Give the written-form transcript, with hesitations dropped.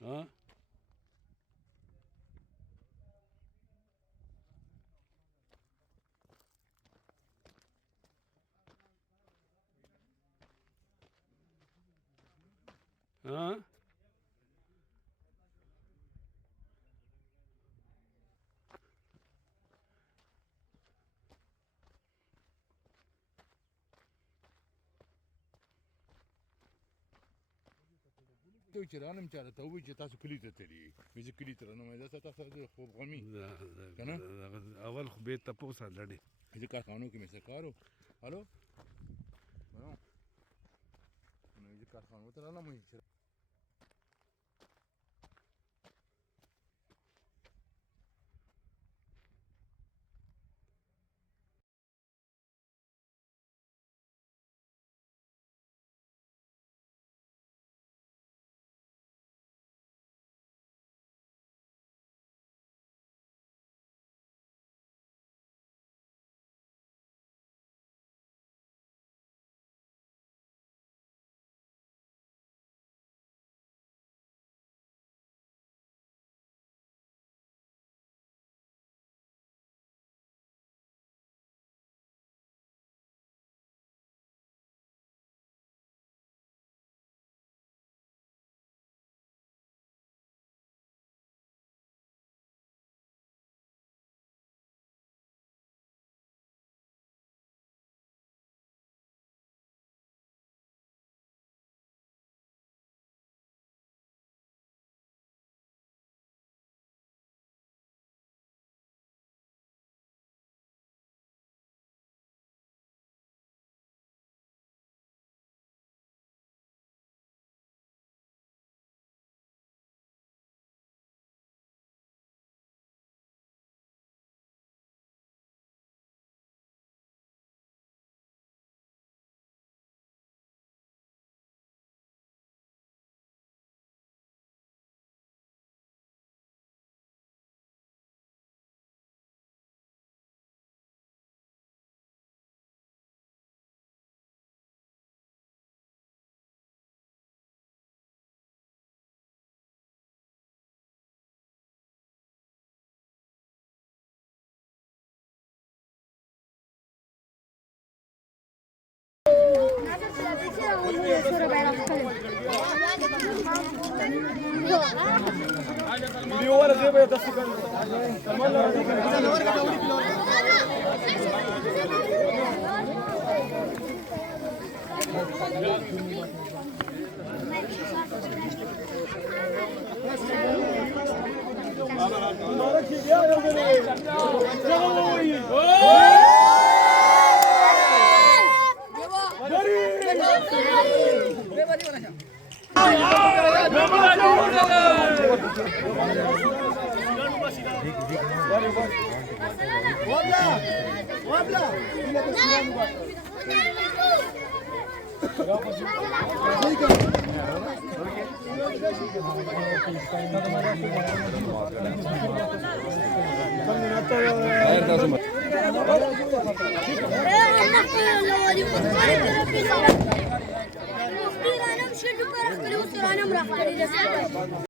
ها ها ته چې رانم چاته ته وایي چې تاسو کلي ته تللي وي زه کلي ته رانم دا تاسو د خوب غمي کنه اول خو به تپوسه لړې زه کارخانو کې مې څه کارو هلو نو زه کارخانو ته رانم چې ویډیو ولا دی به 10 سکند کمال راځي مبارک یا یو